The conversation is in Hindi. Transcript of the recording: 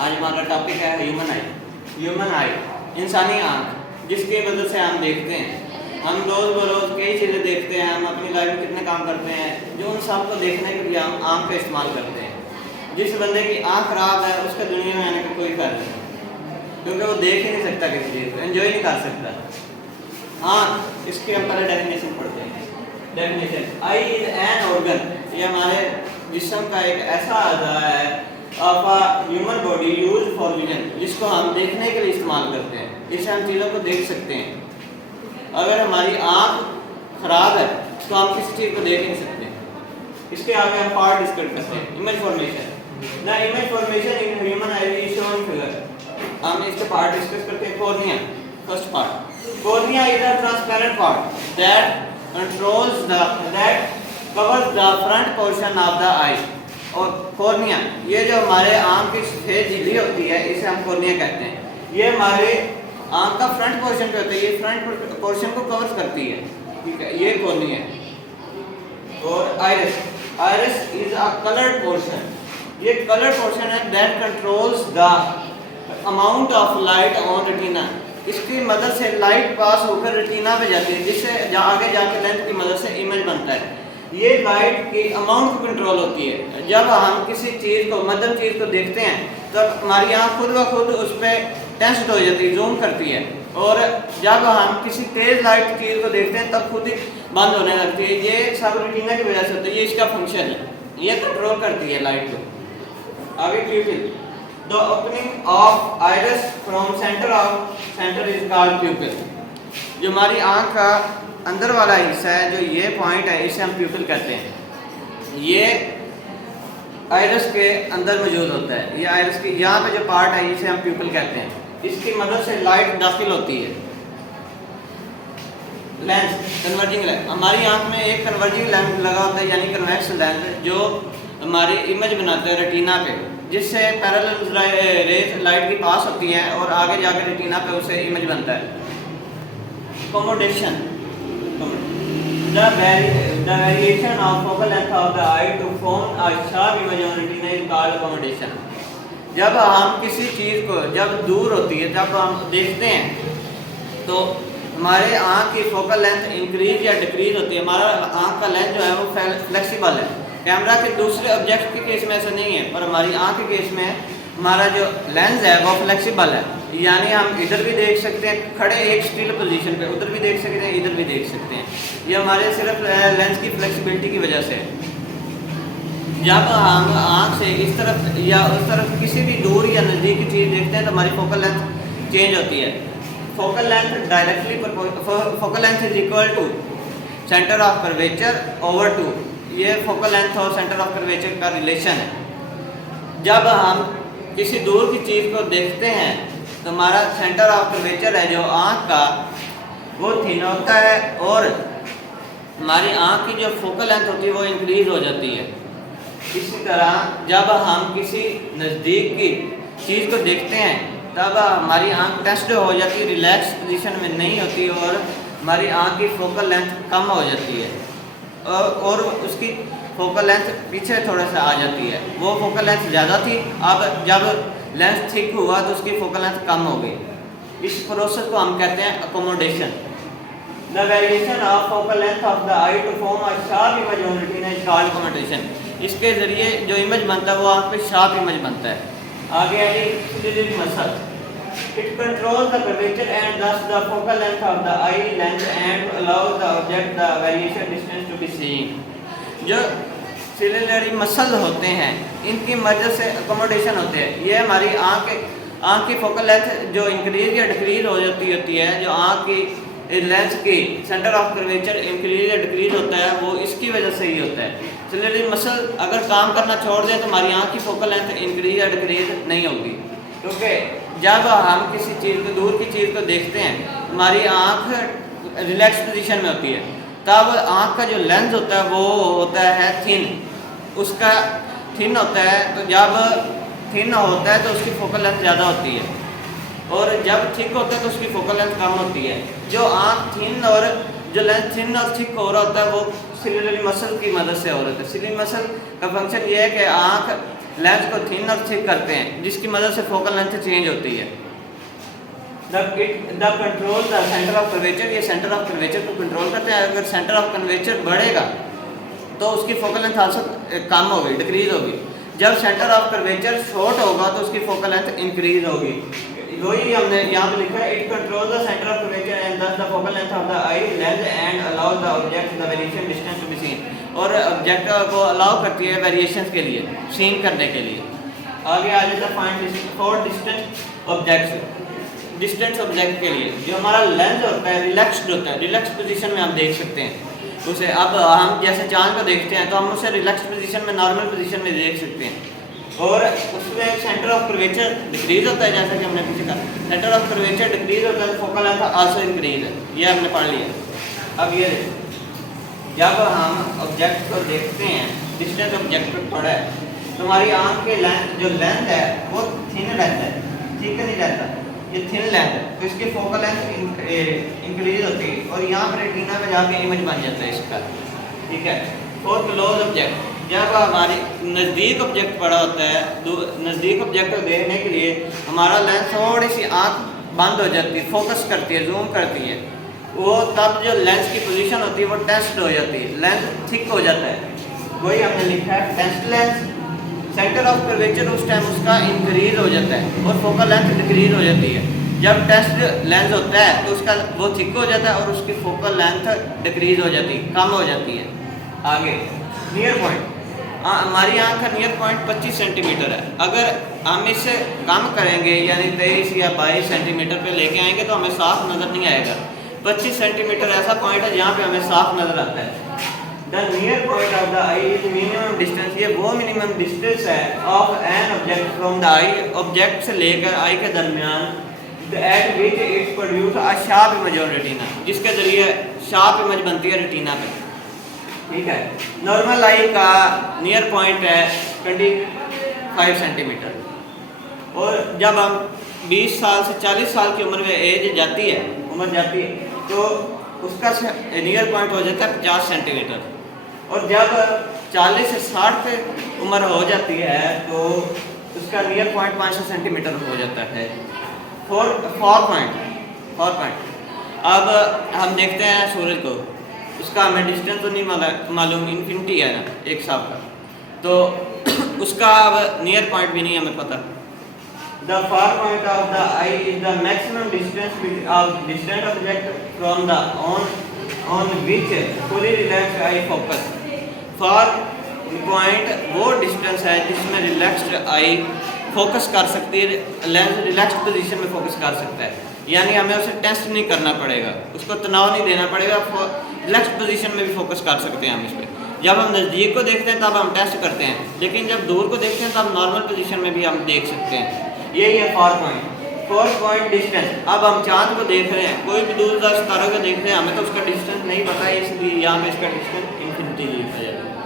आज हमारा टॉपिक है ह्यूमन आई। ह्यूमन आई इंसानी आँख, जिसकी वजह से हम देखते हैं। हम रोज़ बरोज़ कई चीज़ें देखते हैं, हम अपनी लाइफ में कितने काम करते हैं जो उन सब को देखने के लिए हम आँख का इस्तेमाल करते हैं। जिस बंदे की आँख खराब है उसका दुनिया में आने का कोई फायदा नहीं, क्योंकि वो देख ही नहीं सकता किसी चीज़ को, एंजॉय नहीं कर सकता। आँख, इसकी हम पहले डेफिनेशन पढ़ते हैं। Definition, I is an organ, ये हमारे जिस्म का एक ऐसा अज़ा है of a human body use for vision, जिसको हम देखने के लिए इस्तेमाल करते हैं। इससे हम चीज़ों को देख सकते हैं। अगर हमारी आँख खराब है तो हम किसी चीज़ को देख नहीं सकते। इसके आगे हम पार्ट डिस्कस करते हैं। Image formation, the image formation in human I is shown figure. हम इसके पार्ट डिस्कस करते हैं। Cornea, first part. Cornea is a transparent part that controls the that covers the front portion of the eye। और कॉर्निया, ये जो हमारे आँख की सफेद झिल्ली होती है, इसे हम कॉर्निया कहते हैं। ये हमारे आँख का फ्रंट पोर्शन पे होता है, ये फ्रंट पोर्शन को कवर करती है, ठीक है, ये कॉर्निया है। और iris, iris is a coloured portion, ये कलर्ड पोर्शन है that controls the amount of light on retina. इसकी मदद से लाइट पास होकर रेटिना पे जाती है, जिससे आगे जाकर लेंस की मदद से इमेज बनता है। ये लाइट की अमाउंट को कंट्रोल होती है। जब हम किसी चीज़ को, मध्यम चीज़ को देखते हैं तो हमारी आँख खुद ब खुद उस पर टेंस्ड हो जाती है, जूम करती है। और जब हम किसी तेज़ लाइट चीज़ को देखते हैं तब खुद ही बंद होने लगती है। ये सब रेटिना की वजह से होता है, ये इसका फंक्शन है, ये कंट्रोल करती है लाइट को। आगे प्यूपिल, the opening of iris from centre is called प्यूपिल। जो हमारी आँख का अंदर वाला हिस्सा है, जो ये पॉइंट है, इसे हम प्यूपिल कहते हैं। ये आइरिस के अंदर मौजूद होता है। ये आइरिस की यहाँ पे जो पार्ट है, इसे हम प्यूपिल कहते हैं। इसकी मदद से लाइट दाखिल होती है। लेंस, कन्वर्जिंग लेंस, हमारी आँख में एक कन्वर्जिंग लेंस लगा होता है, यानी कन्वेक्स लेंस, जो हमारी इमेज बनाता है रेटिना पे, जिससे पैरेलल रेज लाइट की पास होती है और आगे जाकर रेटिना पे उसे इमेज बनता है। Accommodation, the variation of focal length of the eye to form a sharp image on retina is called accommodation। जब हम किसी चीज़ को, जब दूर होती है, जब हम देखते हैं तो हमारे आँख की फोकल लेंथ इंक्रीज या डिक्रीज होती है। हमारा आँख का लेंथ जो है वो फ्लेक्सिबल है। कैमरा के दूसरे ऑब्जेक्ट के केस में ऐसा नहीं है, पर हमारी आँख के केस में हमारा जो लेंस है वो फ्लेक्सिबल है, यानी हम इधर भी देख सकते हैं खड़े एक स्टिल पोजीशन पे, उधर भी देख सकते हैं, इधर भी देख सकते हैं। ये हमारे सिर्फ लेंस की फ्लेक्सिबिलिटी की वजह से। जब हम आँख से इस तरफ या उस तरफ किसी भी दूर या नज़दीक की चीज़ देखते हैं तो हमारी फोकल लेंथ चेंज होती है। Focal length directly focal length is equal to centre of curvature over two, ये फोकल लेंथ और सेंटर ऑफ कर्वेचर का रिलेशन है। जब हम किसी दूर की चीज़ को देखते हैं तो हमारा सेंटर ऑफ कर्वेचर है जो आँख का, वो थिन होता है और हमारी आँख की जो फोकल लेंथ होती है वो इंक्रीज हो जाती है। इसी तरह जब हम किसी नज़दीक की चीज़ को देखते हैं तब हमारी आँख टेस्ट हो जाती है, रिलैक्स पोजीशन में नहीं होती और हमारी आँख की फोकल लेंथ कम हो जाती है और उसकी फोकल लेंथ पीछे थोड़ा सा आ जाती है। वो फोकल लेंथ ज़्यादा थी, अब जब लेंस थिक हुआ तो उसकी फोकल लेंथ कम हो गई। इस प्रोसेस को हम कहते हैं accommodation. The variation of focal length of the eye to form a sharp image on retina is called accommodation. इसके ज़रिए जो इमेज बनता है वो आँख पे शार्प इमेज बनता है। आगे है ciliary muscle, it controls the curvature and thus the focal length of the eye length and allows the object the variation distance to be seen। जो सिलियरी मसल होते हैं, इनकी मदद से अकोमोडेशन होते हैं। ये हमारी आँख की फोकल लेंथ जो इंक्रीज या डिक्रीज हो जाती होती है, जो आँख की लेंस की सेंटर ऑफ कर्वेचर इंक्रीज या डिक्रीज होता है, वो इसकी वजह से ही होता है। सिलियरी मसल अगर काम करना छोड़ दें तो हमारी आँख की फोकल लेंथ इंक्रीज या डिक्रीज नहीं होगी, क्योंकि जब हम किसी चीज़ को, दूर की चीज़ को देखते हैं, हमारी आँख रिलैक्स पोजीशन में होती है, तब आँख का जो लेंस होता है वो होता है थिन, उसका थिन होता है। तो जब थिन होता है तो उसकी फोकल लेंथ ज़्यादा होती है और जब थिक होता है तो उसकी फोकल लेंथ कम होती है। जो आँख थिन और जो लेंस थिन और थिक हो रहा होता है वो सिलियरी मसल की मदद से हो रहा है। सिलियरी मसल का फंक्शन ये है कि आँख लेंस को थिन और थिक करते हैं, जिसकी मदद से फोकल लेंथ चेंज होती है। The control the centre of curvature, ये सेंटर ऑफ कर्वेचर को कंट्रोल करते हैं। अगर सेंटर ऑफ कर्वेचर बढ़ेगा तो उसकी फोकल लेंथ आल्सो कम होगी, डिक्रीज होगी। जब सेंटर ऑफ कर्वेचर शॉर्ट होगा तो उसकी फोकल लेंथ इंक्रीज होगी। वही हमने यहाँ पे लिखा है, it control the centre of curvature and thus the focal length of the eye lens and allow the object the variation distance to be seen, और ऑब्जेक्ट को अलाउ करती है वेरिएशंस के लिए, सीन करने के लिए। आगे आ जाता है find for distance objects. Distance object के लिए जो हमारा लेंस होता है रिलैक्स्ड होता है, रिलैक्स पोजीशन में हम देख सकते हैं उसे। अब हम जैसे चांद को देखते हैं तो हम उसे रिलैक्स पोजीशन में, नॉर्मल पोजीशन में देख सकते हैं, और उसमें सेंटर ऑफ कर्वेचर डिक्रीज होता है, जैसा कि हमने पीछे कहा सेंटर ऑफ कर्वेचर डिक्रीज होता है, फोकल लेंथ आल्सो इंक्रीज है, ये हमने पढ़ लिया। अब ये जब हम ऑब्जेक्ट को देखते हैं, डिस्टेंस ऑब्जेक्ट पर पड़ा है, तो हमारी आँख के जो लेंथ है वो थिन रहता है, ठीक नहीं रहता, ये थिन लेंथ है, तो इसकी फोकल लेंथ इंक्रीज होती है और यहाँ पर रेटिना में जाके इमेज बन जाता है इसका, ठीक है। और क्लोज ऑब्जेक्ट, जब हमारे नज़दीक ऑब्जेक्ट पड़ा होता है, नज़दीक ऑब्जेक्ट को देखने के लिए हमारा लेंस थोड़ी सी आँख बंद हो जाती है, फोकस करती है, जूम करती है, वो तब जो लेंस की पोजीशन होती है वो टेस्ट हो जाती है, लेंस थिक हो जाता है। वही हमने लिखा है test lens, centre of curvature उस टाइम उसका इंक्रीज हो जाता है और फोकल लेंथ डिक्रीज हो जाती है। जब टेस्ट लेंस होता है तो उसका वो थिक हो जाता है और उसकी फोकल लेंथ डिक्रीज हो जाती है, कम हो जाती है। आगे नियर पॉइंट, हमारी आँख का नियर पॉइंट 25 सेंटीमीटर है। अगर हम इससे कम करेंगे यानी 23 या 22 सेंटीमीटर पे लेके आएंगे तो हमें साफ नज़र नहीं आएगा। 25 सेंटीमीटर ऐसा पॉइंट है जहाँ पे हमें साफ नज़र आता है। The near point of the I is minimum distance, ये वो मिनिमम डिस्टेंस है of an object from the I, object से लेकर आई के दरमियान, eight which it produce a sharp image on retina, जिसके जरिए शार्प इमेज बनती है रेटिना पे, ठीक है। नॉर्मल आई का नियर पॉइंट है 25 सेंटीमीटर, और जब हम 20 साल से 40 साल की उम्र में उम्र जाती है तो उसका नियर पॉइंट हो जाता है 50 सेंटीमीटर, और जब 40 से 60 पे उम्र हो जाती है तो उसका नियर पॉइंट 500 सेंटीमीटर हो जाता है। फोर पॉइंट, अब हम देखते हैं सूरज को, उसका हमें डिस्टेंस तो नहीं मालूम, इन्फिनिटी है ना एक साल का, तो उसका अब नियर पॉइंट भी नहीं हमें पता। The far point of the eye is the maximum distance of distant object from the on which fully relaxed eye focus. Far point वो डिस्टेंस है जिसमें रिलैक्स्ड आई फोकस कर सकती है, लेंस रिलैक्स्ड पोजीशन में फोकस कर सकता है, यानी हमें उसे टेस्ट नहीं करना पड़ेगा, उसको तनाव नहीं देना पड़ेगा, रिलैक्स्ड पोजीशन में भी फोकस कर सकते हैं हम इस पर। जब हम नज़दीक को देखते हैं तब हम टेस्ट करते हैं, लेकिन जब दूर को देखते हैं तब नॉर्मल पोजीशन में भी हम देख सकते हैं। यही है फार पॉइंट डिस्टेंस। अब हम चांद को देख रहे हैं, कोई भी दूरदर्श तारों को देख रहे हैं, हमें तो उसका डिस्टेंस नहीं पता है, इसलिए यहाँ पे इसका डिस्टेंस इन्फिनिटी लिखा जाएगा।